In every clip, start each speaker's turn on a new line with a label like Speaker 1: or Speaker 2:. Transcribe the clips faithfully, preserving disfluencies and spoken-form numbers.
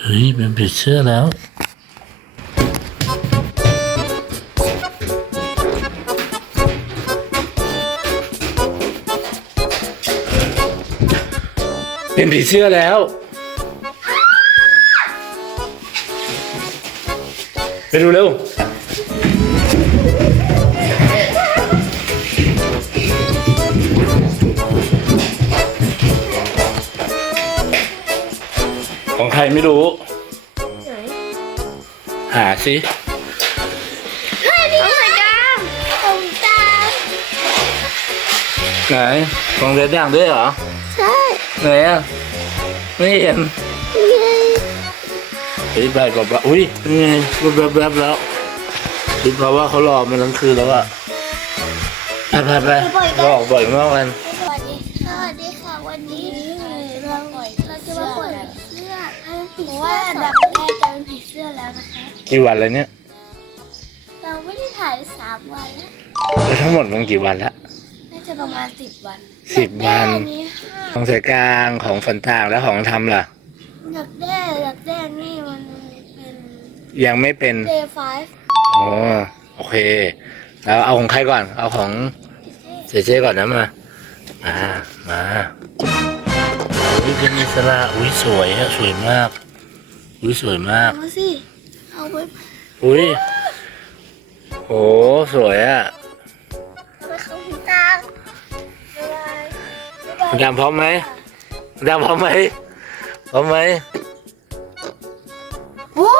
Speaker 1: ฮ้ยเป็นผีเสื้อแล้วเป็นผีเสื้อแล้วไปดูเร็วของใครไม่รู้หาสิ
Speaker 2: เฮ้ยนี่ของตาของตา
Speaker 1: ไหนของเด็ดด่างด้วยเหรอ
Speaker 2: ใช่
Speaker 1: ไหนอ่ะไม่เห็นเฮ้ยใบกับว่าอุ้ยนี่ไงแบบแบบแล้วคือเพราะว่าเขารอมาทั้งคืนแล้วอะไปไปไปรอบ่อยมากเลย
Speaker 2: สวัสดีสวัสดีค่ะวันนี้เราเราจะมาปล่อยเสื้อเพราะว่าดับแรกจะเป็นผีเสื้อแล้วนะคะ
Speaker 1: กี่วันแล้วเนี่ย
Speaker 2: เราไม่ได้ถ่ายสามวันแล้ว
Speaker 1: แล้วทั้งหมดมันกี่วันละ
Speaker 2: น่าจะประมาณสิบวัน
Speaker 1: สิบวันของสายกลางของฝันต่างแล้วของทำล่ะ
Speaker 2: ดักแด้ดักแด้นี่มันเป็น
Speaker 1: ยังไม่เป็น
Speaker 2: เดย์ไฟฟ์
Speaker 1: อ๋อโอเคแล้วเอาของใครก่อนเอาของเจ๊เจ๊ก่อนนะมามามาอุ้ยเป็นอิสระอุ้ยสวยฮะสวยมากอุ้ยสวยมาก
Speaker 2: เอาสิเอาไป
Speaker 1: อุ้ยโหสวยอ่ะ
Speaker 2: เอาไปเข้าหูตา
Speaker 1: คุณดำพร้อมไหมคุณดำพร้อมไหมพร้อมไหม
Speaker 2: โอ้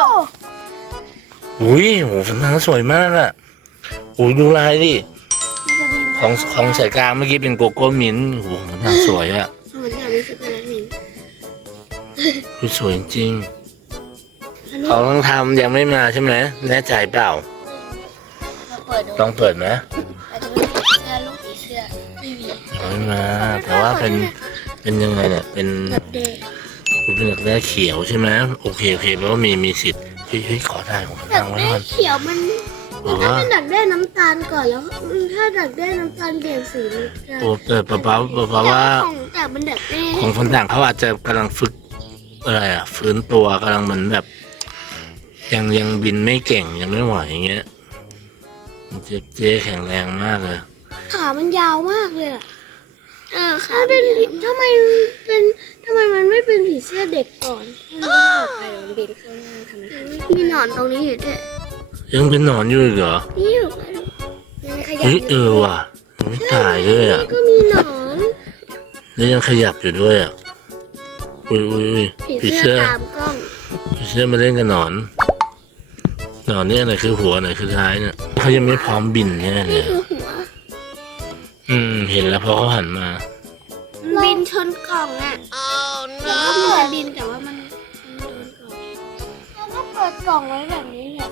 Speaker 1: อุ้ยโหฝันทางสวยมากอ่ะอุ้ยดูลายดิของของสายกลางเมื่อกี้เป็นโกโก้มิ้นท์โหฝันทางสวยอ่ะ
Speaker 2: สวยอย่างนี้สวยแบบนี้
Speaker 1: คือสวยจริงเขาต้องทำยังไม่มาใช่ไหมแน่ใจเปล่าต้องเปิดไหม
Speaker 2: อาจจะเป็นผีเสื้อลูกผีเสื้อไม่มี
Speaker 1: ไม่มาแต่ว่าเป็นเป็นยังไงเนี่ยเป็นเป็นดักแด้เขียวใช่ไหมโอเคโอเคแปลว่ามีมีสิทธิ์เฮ้ยขอได้ของทางไว้ก่อน
Speaker 2: เขียวมันถ้าเป็นดักแด้น้ำตาลก่อนแล้วถ้าดักแด้น้ำตาลเปลี่ยนสี
Speaker 1: โอ้แต่ป้าป้าป้าว่า
Speaker 2: แต่มันดักแด้
Speaker 1: ของคนต่างเขาอาจจะกำลังฝึกอะไรอ่ะฟื้นตัวกำลังเหมือนแบบยังยังบินไม่เก่งยังไม่ไหวอย่างเงี้ยเจ๊เจ๊แข็งแรงมากเลย
Speaker 2: ขามันยาวมากเลยอ่ะเออขาเป็นทำไมเป็นทำไมมันไม่เป็นผีเสื้อเด็กก่อนไปมันบินข้างหน้าทำไมมีหนอนตรงนี้อยู่ด้วย
Speaker 1: ยังเป็นหนอนอยู่เหรอ
Speaker 2: นี่อยู่
Speaker 1: เฮ้ยเออว่ะไม่ตายเลยอ่ะ
Speaker 2: ก็มีหนอน
Speaker 1: แล้วยังขยับอยู่ด้วยอ่ะอุ้ยอุ้ยผีเสื้อ
Speaker 2: ตามกล้อง
Speaker 1: ผีเสื้อมาเล่นกับหนอนหนอนนี่อะไรคือหัวไหนคือท้ายเนี่ยเขายังไม่พร้อมบินแน่เลยอืมเห็นแล้วเพราะเขาหันมา
Speaker 2: บินชนกล่องอ่ะแล้วก็เหมือนบินแต่ว่ามันโดนกล่องแล้วก็เปิดกล่องไว้แบบนี้แหละ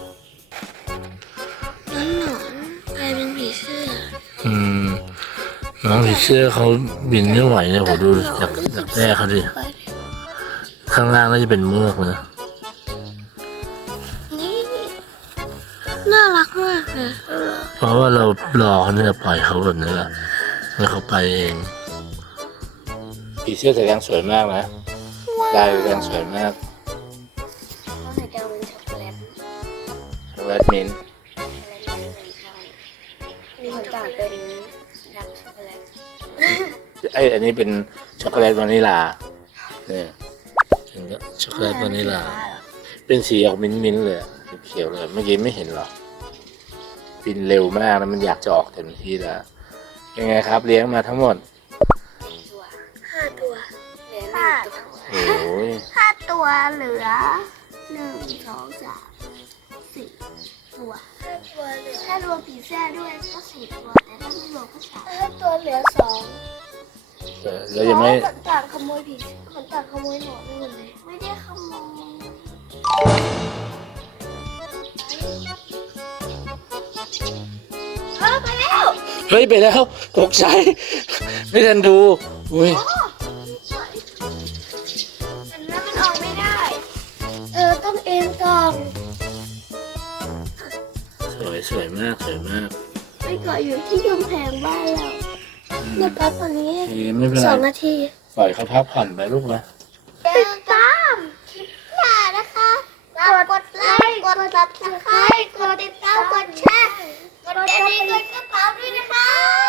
Speaker 2: แล้วหนอนกลายเป็นผีเสื้อ
Speaker 1: อืมน้องผีเสื้อเขาบินไม่ไหวเนี่ยผมดูจากจากแรกเขาดิข้างล่างน่าจะเป็นเมือกนะ
Speaker 2: นี่น่ารักมากเลย
Speaker 1: เพราะว่าเรารอเขาเนี่ยปล่อยเขาแบบนี้แหละให้เขาไปเองผีเสื้อแต่ยังสวยมากนะลายยังสวยมาก
Speaker 2: เขาใส่แก้วเป็นช็อกโกแลต
Speaker 1: ช็อกโกแลตมิ้นท์
Speaker 2: นี่คนต่างเป็นดักช็อกโกแลต
Speaker 1: ไออันนี้เป็นช็อกโกแลตวานิลาเนี่ยเป็นช็อกโกแลตวานิลาเป็นสีออกมิ้นมิ้นเลยเขียวเลยเมื่อกี้ไม่เห็นหรอบินเร็วมากแล้วมันอยากจะออกเต็มที่แล้วยังไงครับเลี้ยงมาทั้งหมด
Speaker 2: ห้าตัวเหลือห้าตัว
Speaker 1: โอ้ย
Speaker 2: ห้าตัวเหลือหนึ่งสองสามสี่ตัวห้าตัวเหลือถ้ารวมผีเสื้อด้วยก็สี่ตัวแต่ถ้าไม่รวมก็สามห้าตัวเหลือสอง
Speaker 1: แล้วยังไม่
Speaker 2: คนต่างขโมยผีคนต่างขโมยหนอนไปหมดเลยไม่ได้ขโมยเออไปแล้ว
Speaker 1: เฮ้ยไปแล้วตกใจไม่ทันดูอุ้ย
Speaker 2: แล้วมันออกไม่ได้เออต้องเอ็นกล่อง
Speaker 1: สวยสวยมากสวยมาก
Speaker 2: ไปเกาะอยู่ที่กำแพงบ้านเราเดี๋ยวตอนนี้สองนาที
Speaker 1: ปล่อยเขาพักผ่อนไปลูกนะ
Speaker 2: ติดตามคลิปหน้ากดไลค์กดซับสไครต์กดติดตามกดแชร์กดกระดิ่งกดกระเป๋าด้วยนะคะ